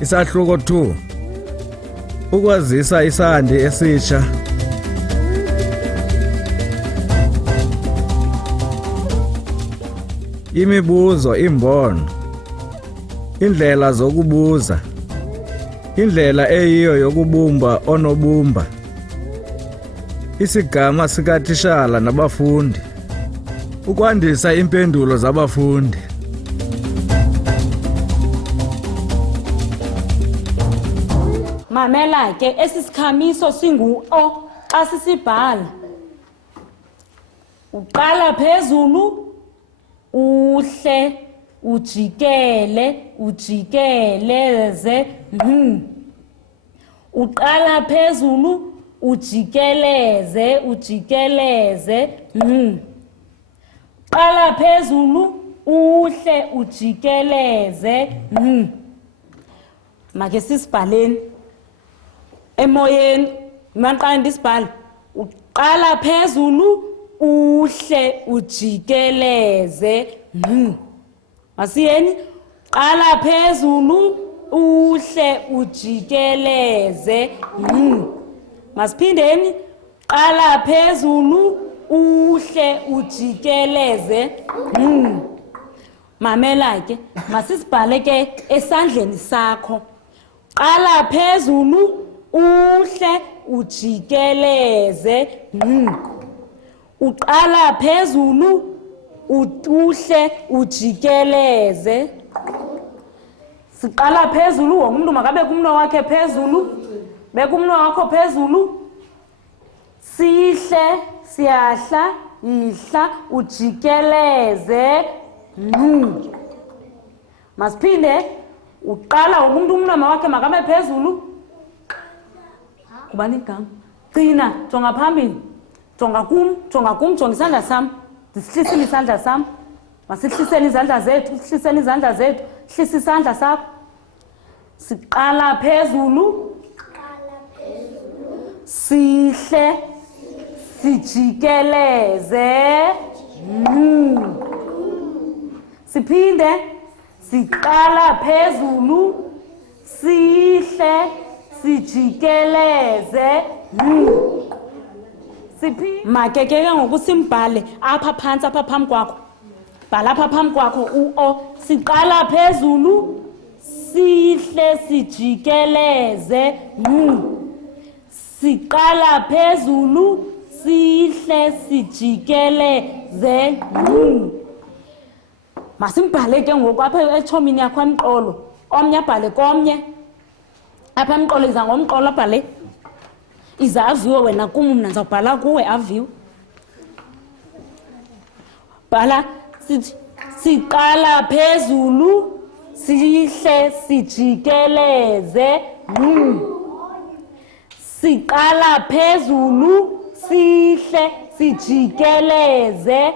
Isahluko 2. Ukwazisa isandi esitsha. Imibuzo, imbono. Indlela zokubuza. Indlela eyiyo yokubumba onobumba. Isigama sikatishala nabafundi. Ukwandisa impendulo zabafundi. Mamela ke esisikhamiso singu-o xa sisibhala. Uqala phezulu, uhle, ujikele, ujikeleze. Uqala phezulu, ujikeleze, ujikeleze. Qala phezulu, uhle, ujikeleze. Make sisibhaleni emoyeni, maqala ndisibhala. Uqala phezulu, uhle, ujikeleze. Masiyeni, qala phezulu, uhle, ujikeleze. Masiphindeni, qala phezulu, uhle, ujikeleze. Mamela ke, masisibhale ke esandleni sakho. Qala phezulu, uhle, ujikeleze. Uqala phezulu, uhle, ujikeleze. Siqala phezulu, wonke umuntu makabe kumno wakhe phezulu. Beka umno wakho phezulu. Sihle, siyahla, ihla, ujikeleze. Masiphinde, uqala wonke umuntu umno wakhe makabe phezulu. Kubani igama? Gcina, jonga phambili. Jonga kum, jonga isandla sam. Ndisihlisile isandla sam. Masihliseni izandla zethu, sihliseni izandla zethu. Hlisa isandla sakho. Siqala phezulu. Sihle, sijikeleze. Siphinde, siqala phezulu. Sihle, sijikeleze. Make ke ngoku simbhale apha phantsi apha phambi kwakho. Bhala apha phambi kwakho u-o. Siqala phezulu, sihle, sijikeleze. Siqala phezulu, sihle, sijikeleze. Masimbhale ke ngoku apha etshomini yakho emqolo. Omnye abhale komnye. Apha emqolo iza ngomqolo abhale. Iza aviwe wena kum mna ndizawubhala kuwe aviwe. Bhala sithi siqala phezulu, sihle, sijikeleze. Siqala phezulu, sihle, sijikeleze.